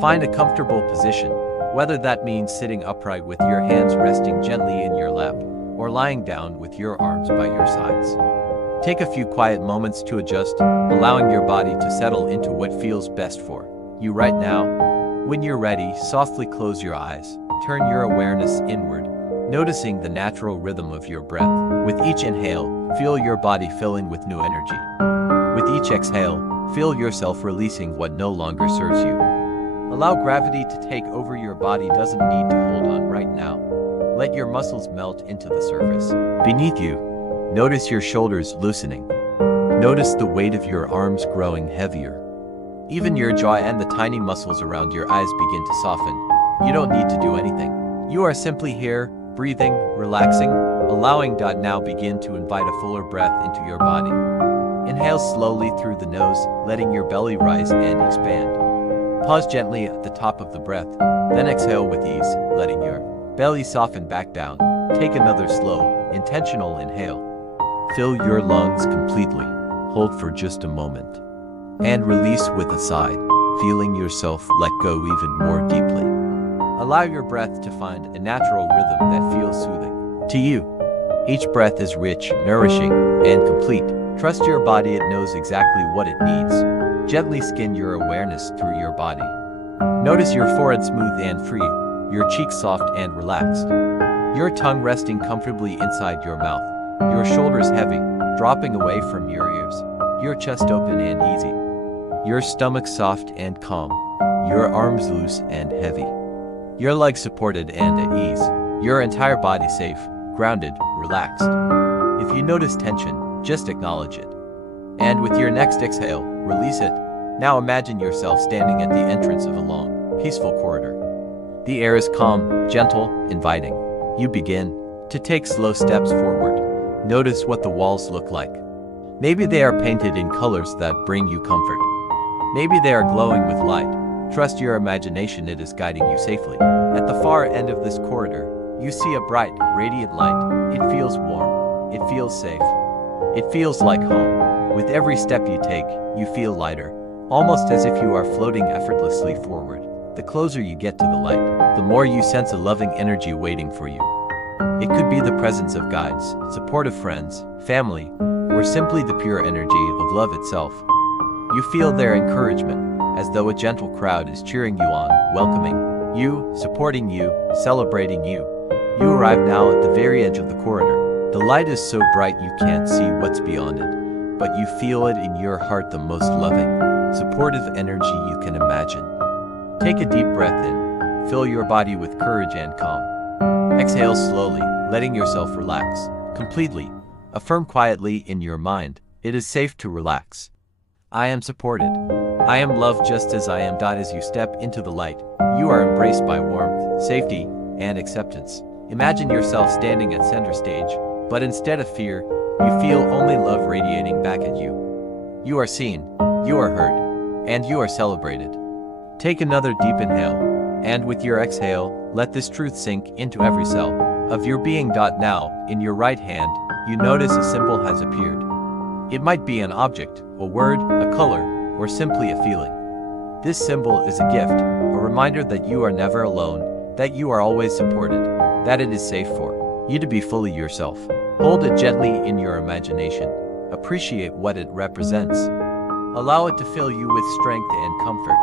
Find a comfortable position, whether that means sitting upright with your hands resting gently in your lap, or lying down with your arms by your sides. Take a few quiet moments to adjust, allowing your body to settle into what feels best for you right now. When you're ready, softly close your eyes, turn your awareness inward, noticing the natural rhythm of your breath. With each inhale, feel your body filling with new energy. With each exhale, feel yourself releasing what no longer serves you. Allow gravity to take over. Your body doesn't need to hold on right now. Let your muscles melt into the surface. Beneath you, notice your shoulders loosening. Notice the weight of your arms growing heavier. Even your jaw and the tiny muscles around your eyes begin to soften. You don't need to do anything. You are simply here, breathing, relaxing, allowing. Now begin to invite a fuller breath into your body. Inhale slowly through the nose, letting your belly rise and expand. Pause gently at the top of the breath, then exhale with ease, letting your belly soften back down. Take another slow, intentional inhale. Fill your lungs completely. Hold for just a moment. And release with a sigh, feeling yourself let go even more deeply. Allow your breath to find a natural rhythm that feels soothing to you. Each breath is rich, nourishing, and complete. Trust your body, it knows exactly what it needs. Gently scan your awareness through your body. Notice your forehead smooth and free, your cheeks soft and relaxed, your tongue resting comfortably inside your mouth, your shoulders heavy, dropping away from your ears, your chest open and easy, your stomach soft and calm, your arms loose and heavy, your legs supported and at ease, your entire body safe, grounded, relaxed. If you notice tension, just acknowledge it. And with your next exhale, release it. Now imagine yourself standing at the entrance of a long, peaceful corridor. The air is calm, gentle, inviting. You begin to take slow steps forward. Notice what the walls look like. Maybe they are painted in colors that bring you comfort. Maybe they are glowing with light. Trust your imagination, it is guiding you safely. At the far end of this corridor, you see a bright, radiant light. It feels warm. It feels safe. It feels like home. With every step you take, you feel lighter, almost as if you are floating effortlessly forward. The closer you get to the light, the more you sense a loving energy waiting for you. It could be the presence of guides, supportive friends, family, or simply the pure energy of love itself. You feel their encouragement, as though a gentle crowd is cheering you on, welcoming you, supporting you, celebrating you. You arrive now at the very edge of the corridor. The light is so bright you can't see what's beyond it, but you feel it in your heart, the most loving, supportive energy you can imagine. Take a deep breath in. Fill your body with courage and calm. Exhale slowly, letting yourself relax completely. Affirm quietly in your mind, it is safe to relax. I am supported. I am loved just as I am. As you step into the light, you are embraced by warmth, safety, and acceptance. Imagine yourself standing at center stage, but instead of fear, you feel only love radiating back at you. You are seen, you are heard, and you are celebrated. Take another deep inhale, and with your exhale, let this truth sink into every cell of your being. Now, in your right hand, you notice a symbol has appeared. It might be an object, a word, a color, or simply a feeling. This symbol is a gift, a reminder that you are never alone, that you are always supported, that it is safe for you to be fully yourself. Hold it gently in your imagination. Appreciate what it represents. Allow it to fill you with strength and comfort.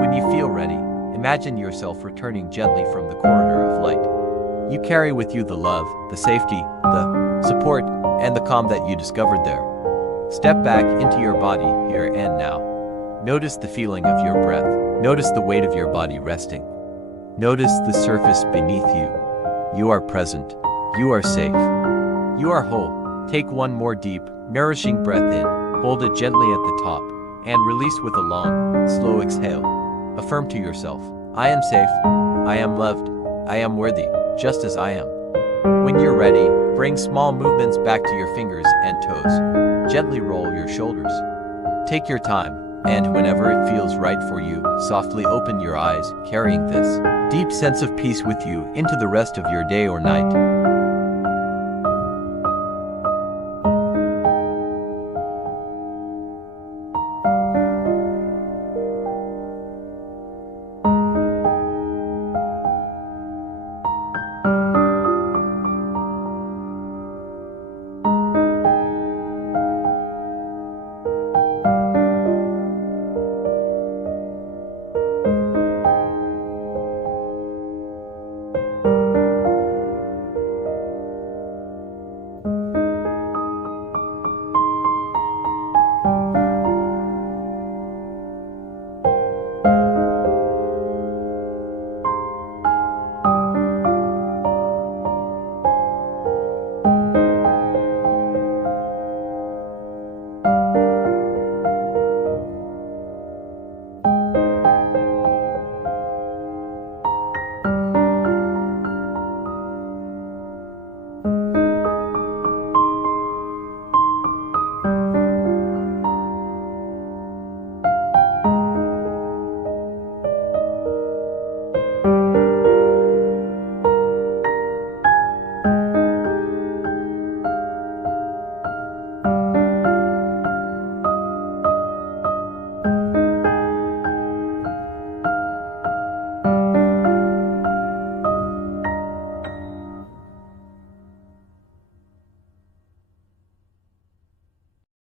When you feel ready, imagine yourself returning gently from the corridor of light. You carry with you the love, the safety, the support, and the calm that you discovered there. Step back into your body here and now. Notice the feeling of your breath. Notice the weight of your body resting. Notice the surface beneath you. You are present. You are safe. You are whole. Take one more deep, nourishing breath in. Hold it gently at the top, and release with a long, slow exhale. Affirm to yourself, I am safe. I am loved. I am worthy, just as I am. When you're ready, bring small movements back to your fingers and toes. Gently roll your shoulders. Take your time, and whenever it feels right for you, softly open your eyes, carrying this deep sense of peace with you into the rest of your day or night.